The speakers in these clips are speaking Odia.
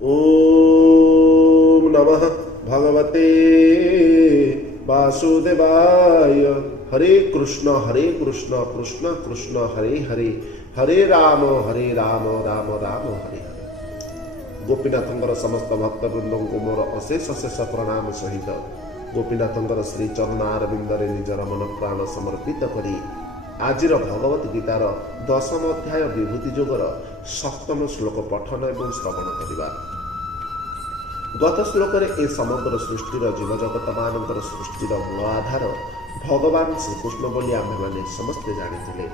ओम नमः भगवते वासुदेवाय। हरे कृष्ण कृष्ण कृष्ण हरे हरे, हरे राम राम राम हरे हरे। गोपीनाथंकर समस्त भक्तवृंद को मोर अशेष अशेष प्रणाम सहित गोपीनाथंकर श्री चरणारविंदरे निजर मन प्राण समर्पित करी आजिर भगवत गीतार 10म अध्याय विभूति जोगर 7म श्लोक पठन एवं श्रवण करिबा। गत श्लोक ए समग्र सृष्टिर जीवजगत मानकर सृष्टिर मूल आधार भगवान श्रीकृष्ण बोली आम्भे माने समस्ते जानिथिले।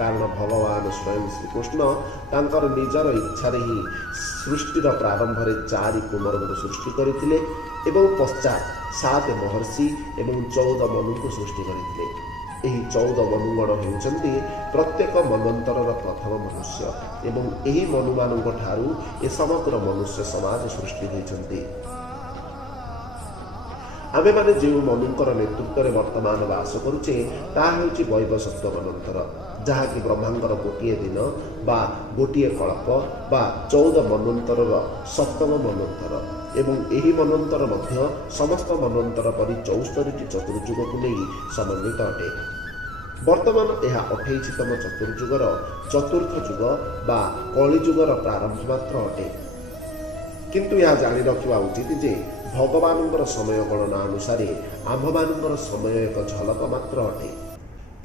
कारण भगवान स्वयं श्रीकृष्ण तांकर निजर इच्छारे ही सृष्टिर प्रारंभ रे 4 कुमार को सृष्टि करथिले एवं पश्चात 7 महर्षि एवं 14 मनु को सृष्टि करथिले। ଏହି 14 ମନୁଗଣ ହେଉଛନ୍ତି ପ୍ରତ୍ୟେକ ମନ୍ୱନ୍ତରର ପ୍ରଥମ ମନୁଷ୍ୟ ଏବଂ ଏହି ମନୁମାନଙ୍କ ଠାରୁ ଏ ସମଗ୍ର ମନୁଷ୍ୟ ସମାଜ ସୃଷ୍ଟି ହୋଇଛନ୍ତି। ଆମେମାନେ ଯେଉଁ ମନୁଙ୍କର ନେତୃତ୍ୱରେ ବର୍ତ୍ତମାନ ବାସ କରୁଛେ ତାହା ହେଉଛି ବୈବସ୍ୱତ ମନ୍ୱନ୍ତର, ଯାହାକି ବ୍ରହ୍ମାଙ୍କର ଗୋଟିଏ ଦିନ ବା ଗୋଟିଏ କଳ୍ପ ବା 14 ମନ୍ୱନ୍ତରର 7ମ ମନ୍ୱନ୍ତର ଏବଂ ଏହି ମନ୍ୱନ୍ତର ମଧ୍ୟ ସମସ୍ତ ମନ୍ୱନ୍ତର ପରି 74ଟି ଚତୁର୍ଯୁଗକୁ ନେଇ ସମନ୍ୱିତ ଅଟେ। ବର୍ତ୍ତମାନ ଏହା 28ତମ ଚତୁର୍ଯୁଗର ଚତୁର୍ଥ ଯୁଗ ବା କଳିଯୁଗର ପ୍ରାରମ୍ଭ ମାତ୍ର ଅଟେ। କିନ୍ତୁ ଏହା ଜାଣି ରଖିବା ଉଚିତ ଯେ ଭଗବାନଙ୍କର ସମୟ ଗଣନା ଅନୁସାରେ ଆମ୍ଭମାନଙ୍କର ସମୟ ଏକ ଝଲକ ମାତ୍ର ଅଟେ।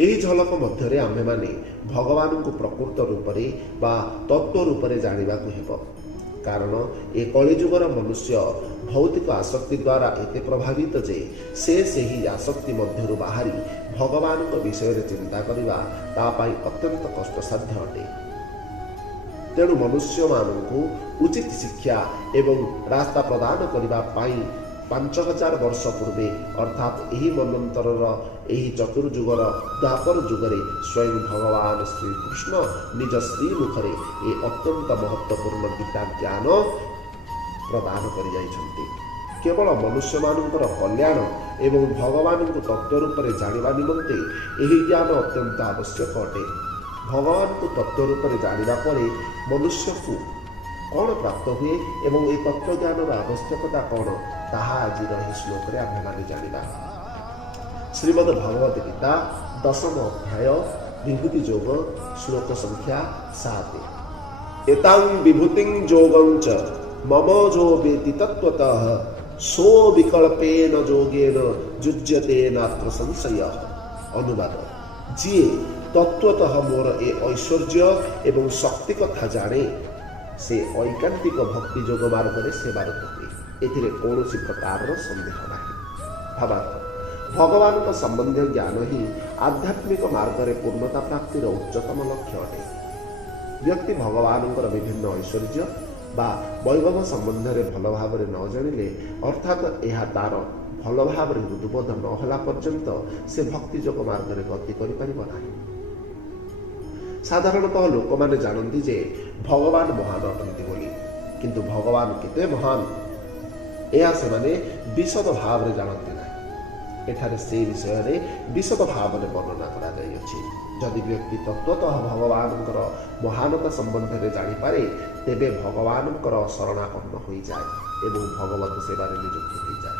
ଏହି ଝଲକ ମଧ୍ୟରେ ଆମ୍ଭେମାନେ ଭଗବାନଙ୍କୁ ପ୍ରକୃତ ରୂପରେ ବା ତତ୍ତ୍ୱ ରୂପରେ ଜାଣିବାକୁ ହେବ। କାରଣ ଏ କଳିଯୁଗର ମନୁଷ୍ୟ ଭୌତିକ ଆସକ୍ତି ଦ୍ୱାରା ଏତେ ପ୍ରଭାବିତ ଯେ ସେ ସେହି ଆସକ୍ତି ମଧ୍ୟରୁ ବାହାରି ଭଗବାନଙ୍କ ବିଷୟରେ ଚିନ୍ତା କରିବା ତା ପାଇଁ ଅତ୍ୟନ୍ତ କଷ୍ଟସାଧ୍ୟ ଅଟେ। ତେଣୁ ମନୁଷ୍ୟମାନଙ୍କୁ ଉଚିତ ଶିକ୍ଷା ଏବଂ ରାସ୍ତା ପ୍ରଦାନ କରିବା ପାଇଁ 5000 ବର୍ଷ ପୂର୍ବେ ଅର୍ଥାତ୍ ଏହି ମନ୍ୱନ୍ତରର ଏହି ଚତୁର୍ଯୁଗର ଦ୍ୱାପର ଯୁଗରେ ସ୍ୱୟଂ ଭଗବାନ ଶ୍ରୀକୃଷ୍ଣ ନିଜ ଶ୍ରୀମୁଖରେ ଏ ଅତ୍ୟନ୍ତ ମହତ୍ୱପୂର୍ଣ୍ଣ ଗୀତା ଜ୍ଞାନ ପ୍ରଦାନ କରିଯାଇଛନ୍ତି। କେବଳ ମନୁଷ୍ୟମାନଙ୍କର କଲ୍ୟାଣ ଏବଂ ଭଗବାନଙ୍କୁ ତତ୍ତ୍ୱ ରୂପରେ ଜାଣିବା ନିମନ୍ତେ ଏହି ଜ୍ଞାନ ଅତ୍ୟନ୍ତ ଆବଶ୍ୟକ ଅଟେ। ଭଗବାନଙ୍କୁ ତତ୍ତ୍ୱ ରୂପରେ ଜାଣିବା ପରେ ମନୁଷ୍ୟକୁ କ'ଣ ପ୍ରାପ୍ତ ହୁଏ ଏବଂ ଏହି ତତ୍ତ୍ୱ ଜ୍ଞାନର ଆବଶ୍ୟକତା କ'ଣ ତାହା ଆଜିର ଏହି ଶ୍ଲୋକରେ ଆମ୍ଭେମାନେ ଜାଣିବା। ଶ୍ରୀମଦ୍ ଭଗବତ ଗୀତା 10ମ ଅଧ୍ୟାୟ ବିଭୂତି ଯୋଗ ଶ୍ଲୋକ ସଂଖ୍ୟା 7। ଏତାଂ ବିଭୂତିଂ ଯୋଗଂ ଚ ମମ ଯୋ ବେତି ତତ୍ତ୍ୱତଃ ସୋ ବିକଳ୍ପେନ ଯୋଗେନ ଯୁଜ୍ୟତେ ନାତ୍ର ସଂଶୟଃ। ଅନୁବାଦ: ଯିଏ ତତ୍ତ୍ୱତଃ ମୋର ଏ ଐଶ୍ୱର୍ଯ୍ୟ ଏବଂ ଶକ୍ତି କଥା ଜାଣେ ସେ ଐକାନ୍ତିକ ଭକ୍ତି ଯୋଗ ମାର୍ଗରେ ସେବାରତ ହୁଏ। ଏଥିରେ କୌଣସି ପ୍ରକାରର ସନ୍ଦେହ ନାହିଁ। ଭାବାର୍ଥ: ଭଗବାନଙ୍କ ସମ୍ବନ୍ଧୀୟ ଜ୍ଞାନ ହିଁ ଆଧ୍ୟାତ୍ମିକ ମାର୍ଗରେ ପୂର୍ଣ୍ଣତା ପ୍ରାପ୍ତିର ଉଚ୍ଚତମ ଲକ୍ଷ୍ୟ ଅଟେ। ବ୍ୟକ୍ତି ଭଗବାନଙ୍କର ବିଭିନ୍ନ ଐଶ୍ୱର୍ଯ୍ୟ ବା ବୈଭବ ସମ୍ବନ୍ଧରେ ଭଲ ଭାବରେ ନ ଜାଣିଲେ ଅର୍ଥାତ୍ ଏହା ତାର ଭଲ ଭାବରେ ହୃଦବୋଧ ନ ହେଲା ପର୍ଯ୍ୟନ୍ତ ସେ ଭକ୍ତି ଯୋଗ ମାର୍ଗରେ ଗତି କରିପାରିବ ନାହିଁ। ସାଧାରଣତଃ ଲୋକମାନେ ଜାଣନ୍ତି ଯେ ଭଗବାନ ମହାନ ଅଟନ୍ତି ବୋଲି, କିନ୍ତୁ ଭଗବାନ କେତେ ମହାନ ଏହା ସେମାନେ ବିଶଦ ଭାବରେ ଜାଣନ୍ତି ନାହିଁ। ଏଠାରେ ସେ ବିଷୟରେ ବିଶଦ ଭାବରେ ବର୍ଣ୍ଣନା କରାଯାଇଅଛି। ଯଦି ବ୍ୟକ୍ତି ତତ୍ତ୍ୱତଃ ଭଗବାନଙ୍କର ମହାନତା ସମ୍ବନ୍ଧରେ ଜାଣିପାରେ ତେବେ ଭଗବାନଙ୍କର ଶରଣାପନ୍ନ ହୋଇଯାଏ ଏବଂ ଭଗବତ ସେବାରେ ନିଯୁକ୍ତ ହୋଇଯାଏ।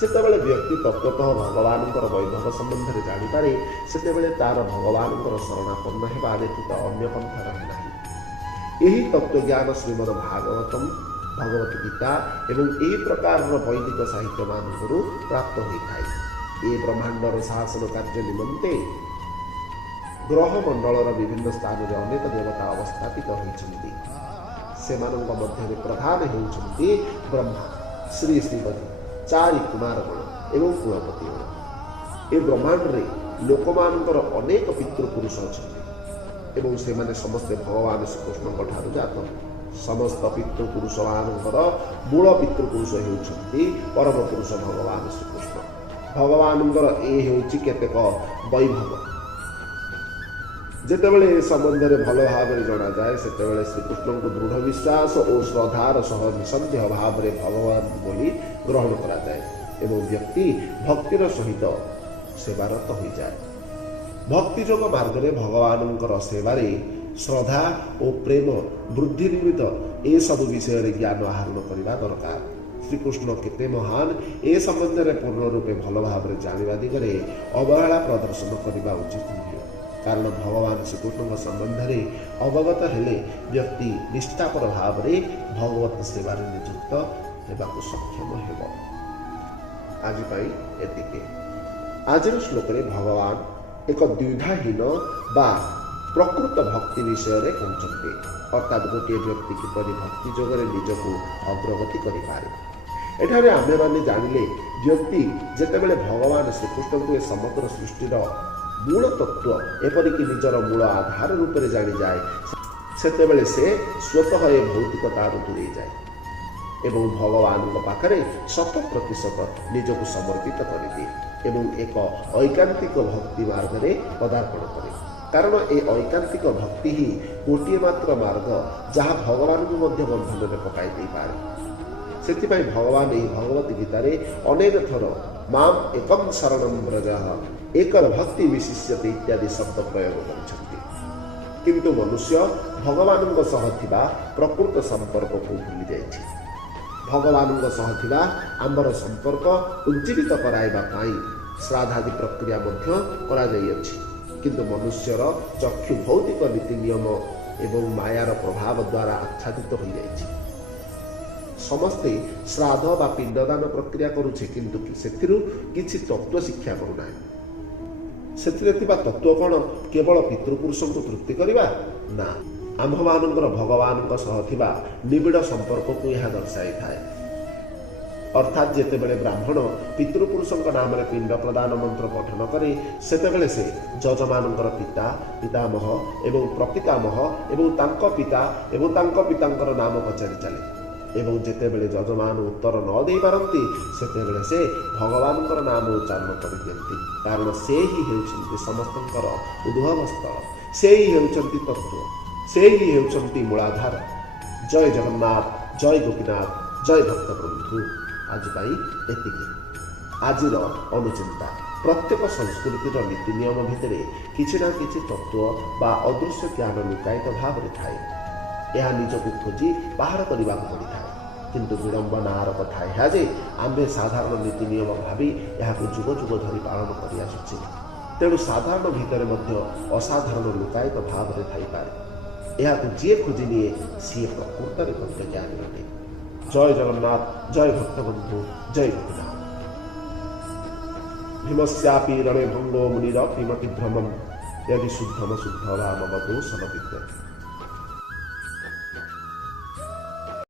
ଯେତେବେଳେ ବ୍ୟକ୍ତି ତତ୍ତ୍ୱତଃ ଭଗବାନଙ୍କର ବୈଭବ ସମ୍ବନ୍ଧରେ ଜାଣିପାରେ ସେତେବେଳେ ତାର ଭଗବାନଙ୍କର ଶରଣାପନ୍ନ ହେବା ବ୍ୟତୀତ ଅନ୍ୟ ପନ୍ଥା ରହେ ନାହିଁ। ଏହି ତତ୍ତ୍ୱଜ୍ଞାନ ଶ୍ରୀମଦ୍ ଭାଗବତମ୍, ଭଗବତ ଗୀତା ଏବଂ ଏହି ପ୍ରକାରର ବୈଦିକ ସାହିତ୍ୟମାନଙ୍କରୁ ପ୍ରାପ୍ତ ହୋଇଥାଏ। ଏ ବ୍ରହ୍ମାଣ୍ଡର ଶାସନ କାର୍ଯ୍ୟ ନିମନ୍ତେ ଗ୍ରହମଣ୍ଡଳର ବିଭିନ୍ନ ସ୍ଥାନରେ ଅନେକ ଦେବତା ଅବସ୍ଥାପିତ ହୋଇଛନ୍ତି। ସେମାନଙ୍କ ମଧ୍ୟରେ ପ୍ରଧାନ ହେଉଛନ୍ତି ବ୍ରହ୍ମା, ଶ୍ରୀ ଶ୍ରୀପତି, 4 କୁମାରଗଣ ଏବଂ କୁଳପତିଗଣ। ଏ ବ୍ରହ୍ମାଣ୍ଡରେ ଲୋକମାନଙ୍କର ଅନେକ ପିତୃପୁରୁଷ ଅଛନ୍ତି ଏବଂ ସେମାନେ ସମସ୍ତେ ଭଗବାନ ଶ୍ରୀକୃଷ୍ଣଙ୍କ ଠାରୁ ଜାତ। ସମସ୍ତ ପିତୃପୁରୁଷମାନଙ୍କର ମୂଳ ପିତୃପୁରୁଷ ହେଉଛନ୍ତି ପରମ ପୁରୁଷ ଭଗବାନ ଶ୍ରୀକୃଷ୍ଣ। ଭଗବାନଙ୍କର ଏ ହେଉଛି କେତେକ ବୈଭବ। ଯେତେବେଳେ ଏ ସମ୍ବନ୍ଧରେ ଭଲ ଭାବରେ ଜଣାଯାଏ ସେତେବେଳେ ଶ୍ରୀକୃଷ୍ଣଙ୍କୁ ଦୃଢ଼ ବିଶ୍ୱାସ ଓ ଶ୍ରଦ୍ଧାର ସହ ନିଃସନ୍ଦେହ ଭାବରେ ଭଗବାନ ବୋଲି ଗ୍ରହଣ କରାଯାଏ ଏବଂ ବ୍ୟକ୍ତି ଭକ୍ତିର ସହିତ ସେବାରତ ହୋଇଯାଏ। ଭକ୍ତି ଯୋଗ ମାର୍ଗରେ ଭଗବାନଙ୍କର ସେବାରେ ଶ୍ରଦ୍ଧା ଓ ପ୍ରେମ ବୃଦ୍ଧି ନିମିତ୍ତ ଏସବୁ ବିଷୟରେ ଜ୍ଞାନ ଆହରଣ କରିବା ଦରକାର। ଶ୍ରୀକୃଷ୍ଣ କେତେ ମହାନ ଏ ସମ୍ବନ୍ଧରେ ପୂର୍ଣ୍ଣ ରୂପେ ଭଲ ଭାବରେ ଜାଣିବା ଦିଗରେ ଅବହେଳା ପ୍ରଦର୍ଶନ କରିବା ଉଚିତ ନୁହେଁ। କାରଣ ଭଗବାନ ଶ୍ରୀକୃଷ୍ଣଙ୍କ ସମ୍ବନ୍ଧରେ ଅବଗତ ହେଲେ ବ୍ୟକ୍ତି ନିଷ୍ଠାପର ଭାବରେ ଭଗବତ ସେବାରେ ନିଯୁକ୍ତ ହେବାକୁ ସକ୍ଷମ ହେବ। ଆଜି ପାଇଁ ଏତିକି। ଆଜିର ଶ୍ଲୋକରେ ଭଗବାନ ଏକ ଦ୍ୱିଧାହୀନ ବା ପ୍ରକୃତ ଭକ୍ତି ବିଷୟରେ କହୁଛନ୍ତି, ଅର୍ଥାତ୍ ଗୋଟିଏ ବ୍ୟକ୍ତି କିପରି ଭକ୍ତି ଯୋଗରେ ନିଜକୁ ଅଗ୍ରଗତି କରିପାରେ। ଏଠାରେ ଆମେମାନେ ଜାଣିଲେ ବ୍ୟକ୍ତି ଯେତେବେଳେ ଭଗବାନ ଶ୍ରୀକୃଷ୍ଣଙ୍କୁ ଏ ସମଗ୍ର ସୃଷ୍ଟିର ମୂଳ ତତ୍ତ୍ୱ ଏପରିକି ନିଜର ମୂଳ ଆଧାର ରୂପରେ ଜାଣିଯାଏ, ସେତେବେଳେ ସେ ସ୍ୱତଃ ଏ ଭୌତିକତାରୁ ଦୂରେଇଯାଏ ଏବଂ ଭଗବାନଙ୍କ ପାଖରେ 100% ନିଜକୁ ସମର୍ପିତ କରିଦିଏ ଏବଂ ଏକ ଐକାନ୍ତିକ ଭକ୍ତି ମାର୍ଗରେ ପଦାର୍ପଣ କରେ। କାରଣ ଏ ଐକାନ୍ତିକ ଭକ୍ତି ହିଁ ଗୋଟିଏ ମାତ୍ର ମାର୍ଗ ଯାହା ଭଗବାନଙ୍କୁ ମଧ୍ୟ ବନ୍ଧନରେ ପକାଇ ଦେଇପାରେ। ସେଥିପାଇଁ ଭଗବାନ ଏହି ଭଗବତ ଗୀତାରେ ଅନେକ ଥର ମାମ୍ ଏକମ୍ ଶରଣମ୍ ବ୍ରଜଃ, ଏକର ଭକ୍ତି ବିଶିଷ୍ୟତେ ଇତ୍ୟାଦି ଶବ୍ଦ ପ୍ରୟୋଗ କରିଛନ୍ତି। କିନ୍ତୁ ମନୁଷ୍ୟ ଭଗବାନଙ୍କ ସହ ଥିବା ପ୍ରକୃତ ସମ୍ପର୍କକୁ ଭୁଲି ଯାଇଛି। ଭଗବାନଙ୍କ ସହ ଥିବା ଆମର ସମ୍ପର୍କ ଉଜ୍ଜୀବିତ କରାଇବା ପାଇଁ ଶ୍ରାଦ୍ଧାଦି ପ୍ରକ୍ରିୟା ମଧ୍ୟ କରାଯାଇଅଛି। କିନ୍ତୁ ମନୁଷ୍ୟର ଚକ୍ଷୁ ଭୌତିକ ନୀତି ନିୟମ ଏବଂ ମାୟାର ପ୍ରଭାବ ଦ୍ୱାରା ଆଚ୍ଛାଦିତ ହୋଇଯାଇଛି। ସମସ୍ତେ ଶ୍ରାଦ୍ଧ ବା ପିଣ୍ଡଦାନ ପ୍ରକ୍ରିୟା କରୁଛେ, କିନ୍ତୁ ସେଥିରୁ କିଛି ତତ୍ତ୍ୱ ଶିକ୍ଷା କରୁନାହିଁ। ସେଥିରେ ଥିବା ତତ୍ତ୍ୱ କ'ଣ କେବଳ ପିତୃପୁରୁଷଙ୍କୁ ତୃପ୍ତି କରିବା? ନା, ଆମ୍ଭମାନଙ୍କର ଭଗବାନଙ୍କ ସହ ଥିବା ନିବିଡ଼ ସମ୍ପର୍କକୁ ଏହା ଦର୍ଶାଇଥାଏ। ଅର୍ଥାତ୍ ଯେତେବେଳେ ବ୍ରାହ୍ମଣ ପିତୃପୁରୁଷଙ୍କ ନାମରେ ପିଣ୍ଡ ପ୍ରଦାନ ମନ୍ତ୍ର ପଠନ କରେ, ସେତେବେଳେ ସେ ଯଜମାନଙ୍କର ପିତା, ପିତାମହ ଏବଂ ପ୍ରପିତାମହ ଏବଂ ତାଙ୍କ ପିତା ଏବଂ ତାଙ୍କ ପିତାଙ୍କର ନାମ ପଚାରି ଚାଲେ ଏବଂ ଯେତେବେଳେ ଯଜମାନ ଉତ୍ତର ନ ଦେଇପାରନ୍ତି, ସେତେବେଳେ ସେ ଭଗବାନଙ୍କର ନାମ ଉଚ୍ଚାରଣ କରିଦିଅନ୍ତି। କାରଣ ସେ ହିଁ ହେଉଛନ୍ତି ସମସ୍ତଙ୍କର ଉଦ୍ଭବସ୍ଥଳ, ସେ ହିଁ ହେଉଛନ୍ତି ତତ୍ତ୍ୱ, ସେ ହିଁ ହେଉଛନ୍ତି ମୂଳାଧାର। ଜୟ ଜଗନ୍ନାଥ, ଜୟ ଗୋପୀନାଥ, ଜୟ ଭକ୍ତବନ୍ଧୁ। ଆଜି ପାଇଁ ଏତିକି। ଆଜିର ଅନୁଚିନ୍ତା। ପ୍ରତ୍ୟେକ ସଂସ୍କୃତିର ନୀତି ନିୟମ ଭିତରେ କିଛି ନା କିଛି ତତ୍ତ୍ୱ ବା ଅଦୃଶ୍ୟ ଜ୍ଞାନ ଲୁକାୟିତ ଭାବରେ ଥାଏ। ଏହା ନିଜକୁ ଖୋଜି ବାହାର କରିବାକୁ ପଡ଼ିଥାଏ। କିନ୍ତୁ ବିଡ଼ମ୍ବନାର କଥା ଏହା ଯେ ଆମ୍ଭେ ସାଧାରଣ ନୀତି ନିୟମ ଭାବି ଏହାକୁ ଯୁଗ ଯୁଗ ଧରି ପାଳନ କରିଆସୁଛେ। ତେଣୁ ସାଧାରଣ ଭିତରେ ମଧ୍ୟ ଅସାଧାରଣ ଲୁକାୟିତ ଭାବରେ ଥାଇପାରେ। ଏହାକୁ ଯିଏ ଖୋଜି ନିଏ ସିଏ ପ୍ରକୃତରେ ତତ୍ତ୍ୱଜ୍ଞାନୀ ଅଟେ। ଜୟ ଜଗନ୍ନାଥ, ଜୟ ଭକ୍ତବନ୍ଧୁ, ଜୟ ଗୋପୀନାଥ। ଭୀମସ୍ୟାପି ରଣେ ଭଙ୍ଗୋ ମୁନିର କିମପି ଭ୍ରମମ୍ ୟଦି ଶୁଦ୍ଧମ ଶୁଦ୍ଧ ବା ମମ ଦୋଷମ ବିଦ୍ୟତେ।